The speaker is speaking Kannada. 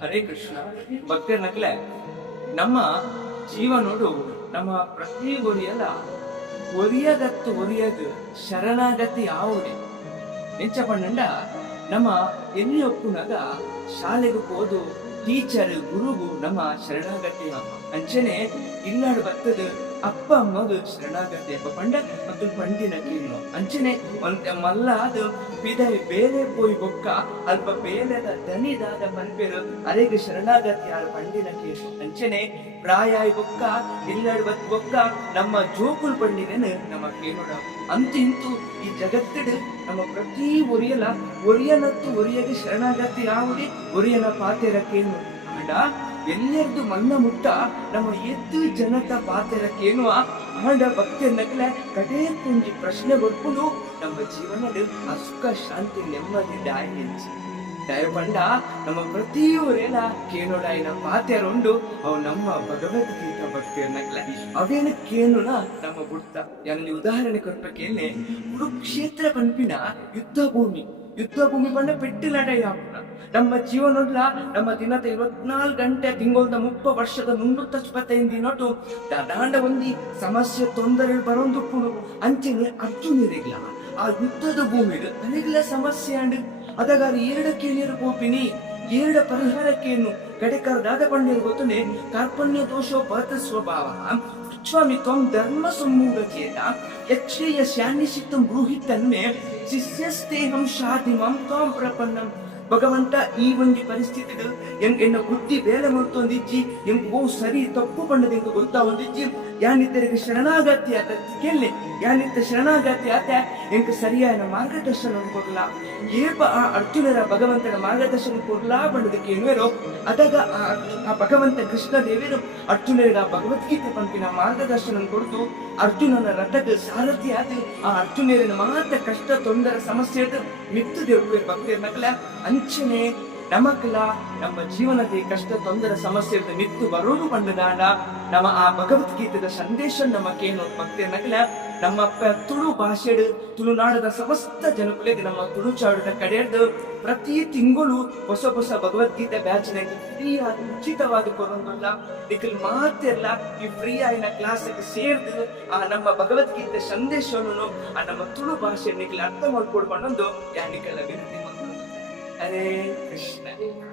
ಹರೇ ಕೃಷ್ಣ ಭಕ್ತರ್ನಕ್ಲೆ ನಮ್ಮ ಜೀವನೋಡು ನಮ್ಮ ಪ್ರತಿ ಒರಿಯಲ್ಲ ಒರಿಯದತ್ತು ಒರಿಯದು ಶರಣಾಗತಿ ಆವುಡೆ ನೆಂಚ ಪಂಡ ನಮ್ಮ ಎಲ್ಲಿ ಒಪ್ಪುನಾಗ ಶಾಲೆಗೆ ಹೋದು ಟೀಚರ್ ಗುರುಗು ನಮ್ಮ ಶರಣಾಗತಿ ಅಂಚನೆ ಇಲ್ಲಾಡು ಬರ್ತದ ಅಪ್ಪ ಅಮ್ಮದು ಶರಣಾಗತಿ ಅಪ್ಪ ಪಂಡ ಮತ್ತು ಪಂಡಿನ ಕೀಳು ಅಂಚನೆ ಮಲ್ಲಾದು ಬಿದೈ ಬೇಲೆ ಪೋಯಿ ಬೊಕ್ಕ ಅಲ್ಪ ಬೇಲೆದ ದನಿದಾದ ಪನ್ಪೇರು ಅರೆಗೆ ಶರಣಾಗತಿ ಯಾರು ಪಂಡಿನ ಕೀಳು ಅಂಚನೆ ಪ್ರಾಯ ಬೊಕ್ಕ ಇಲ್ಲಾಡು ಬತ್ ಬೊಕ್ಕ ನಮ್ಮ ಜೋಕುಲ್ ಪಂಡಿನ ನಮ್ಮ ಕೇಳೋಣ ಅಂತೂ ಇಂತೂ ಈ ಜಗತ್ತಿಡು ನಮ್ಮ ಪ್ರತಿ ಒರಿಯನತ್ತು ಒರಿಯಗೆ ಶರಣಾಗತಿ ಆವುಡಿ ಒರಿಯನ ಪಾತೆರಕ್ಕೇನು ಅಂಡ ಎಲ್ಲರದು ಮನ್ನ ಮುಟ್ಟ ನಮ್ಮ ಎದ್ದು ಜನತ ಪಾತೆರಕ್ಕೇನು ಆಂಡ ಭಕ್ತಿಯನ್ನಕ್ಲೆ ಕಡೇ ಕುಂಜಿ ಪ್ರಶ್ನೆ ಬರ್ಕೊಂಡು ನಮ್ಮ ಜೀವನದ ಆ ಸುಖ ಶಾಂತಿ ನೆಮ್ಮದಿ ದಯ ಪಂಡ ನಮ್ಮ ಪ್ರತಿ ಊರೆಲ್ಲ ಕೇನೋಡಾಯಿನ ಪಾತೆರುಂಡು ಅವು ನಮ್ಮ ಭಗವದ್ಗೀತಾ ಭಕ್ತಿಯನ್ನಕ್ಲೆ ಅವೇನು ಕೇನುನ ನಮ್ಮ ಬುಡ್ತ ಯಾನಲ್ಲಿ ಉದಾಹರಣೆ ಕೊಡ್ಬೇಕೇನೆ ಕುರುಕ್ಷೇತ್ರ ಪಂಪಿನ ಯುದ್ಧ ಭೂಮಿ ಪಂಡ ಪೆಟ್ಟಿಲಡ ಯಾಪುನ ನಮ್ಮ ಜೀವನೊಡ್ಲ ನಮ್ಮ ದಿನದ 24 ಗಂಟೆ ತಿಂಗಳ 30 ವರ್ಷದ 365 ದಿನೊಟ್ಟು ದಾಂಡ ಒಂದಿ ಸಮಸ್ಯೆ ತೊಂದರೆ ಬರೋಂದುಪ್ಪುಡು ಅಂಚೆನೆ ಅರ್ಜುನರಿಗ್ಲ ಆ ಯುದ್ಧದ ಭೂಮಿಡು ತನಗಿಲ್ಲ ಸಮಸ್ಯೆ ಅಂಡ್ ಅದಾಗ ಏರಡ ಕೇಳಿಯರು ಕೋಪಿನಿ ಏರಡ ಪರಿಹಾರಕ್ಕೇನು ಕಡೆಕರ್ದಾದ ಪಂಡಿರು ಗೊತ್ತನೆ ಕಾರ್ಪಣ್ಯ ದೋಷೋಪಹತ ಸ್ವಭಾವ ಸ್ವಾಮಿ ತ್ವಂ ಧರ್ಮ ಸಮ್ಮೂಢಚೇತ ಯಕ್ಷೇಯ ಶಾನ್ಯಸಿತ್ತಂ ಬ್ರೂಹಿತನ್ಮೆ ಶಿಷ್ಯಸ್ತೇಹಂ ಶಾಧಿಮಂ ತ್ವಂ ಪ್ರಪನ್ನಂ ಭಗವಂತ ಈ ಒಂದು ಪರಿಸ್ಥಿತಿಗಳು ಎನ್ನ ಬುದ್ಧಿ ಬೇಲೆ ಮಾಡ್ತೊಂದಿಜ್ಜಿ ಎಂಗ್ ಬಹು ಸರಿ ತಪ್ಪು ಪಂಡದ ಎಂಗ ಗೊತ್ತಾ ಒಂದಿಜ್ಜಿ ಯಾನಿದ್ದರಿಗೆ ಶರಣಾಗತಿ ಆತ ಕೇಳಿ ಯಾನಿದ್ದ ಶರಣಾಗತಿ ಆತ ಎಂಕ ಸರಿಯಾದ ಮಾರ್ಗದರ್ಶನ ಕೊಡ್ಲಾ ಏಪ ಆ ಅರ್ಜುನರ ಭಗವಂತನ ಮಾರ್ಗದರ್ಶನ ಕೊಡ್ಲಾ ಪಂಡದಕ್ಕೆ ಏನುವೇರೋ ಅದಾಗ ಆ ಭಗವಂತ ಕೃಷ್ಣ ದೇವರು ಅರ್ಜುನರಿಗೆ ಆ ಭಗವದ್ಗೀತೆ ಪಂಪಿನ ಮಾರ್ಗದರ್ಶನ ಕೊಡ್ತು ಅರ್ಜುನನ ರಥಕ್ಕೆ ಸಾರಥಿ ಆದ ಆ ಅರ್ಜುನರಿನ ಮಾತ್ರ ಕಷ್ಟ ತೊಂದರೆ ಸಮಸ್ಯೆ ಮಿತ್ತು ದೇವ್ರ ಭಕ್ತಿಯರ್ನಕ್ಲ ಅಂಚನೆ ನಮಕ್ಲ ನಮ್ಮ ಜೀವನದ ಕಷ್ಟ ತೊಂದರೆ ಸಮಸ್ಯೆ ಮಿತ್ತು ಬರೋದು ಪಂಡದಾಂಡ ನಮ್ಮ ಆ ಭಗವದ್ಗೀತೆದ ಸಂದೇಶ ನಮಗೇನು ಭಕ್ತಿಯರ್ನಕ್ಲ ನಮ್ಮ ತುಳು ಭಾಷೆಡು ತುಳುನಾಡದ ಸಮಸ್ತ ಜನಗಳಿಗೆ ನಮ್ಮ ತುಳುಚಾಡದ ಕಡೆಯದು ಪ್ರತಿ ತಿಂಗಳು ಹೊಸ ಭಗವದ್ಗೀತೆ ಬ್ಯಾಚ್ ಫ್ರೀ ಆಗಿ ಉಚಿತವಾದ ಕೊರೊಂದಿಲ್ಲ ಇದಕ್ಕೆ ಮಾತೆಲ್ಲ ಈ ಫ್ರೀ ಆಯಿನ ಕ್ಲಾಸಿಗೆ ಸೇರಿದು ಆ ನಮ್ಮ ಭಗವದ್ಗೀತೆ ಸಂದೇಶವನ್ನು ಆ ನಮ್ಮ ತುಳು ಭಾಷೆ ಅರ್ಥ ಮಾಡ್ಕೊಡ್ಕೊಂಡು ಯಾನಿಗೆಲ್ಲ ವಿನಂತಿ ಹರೇ ಕೃಷ್ಣ.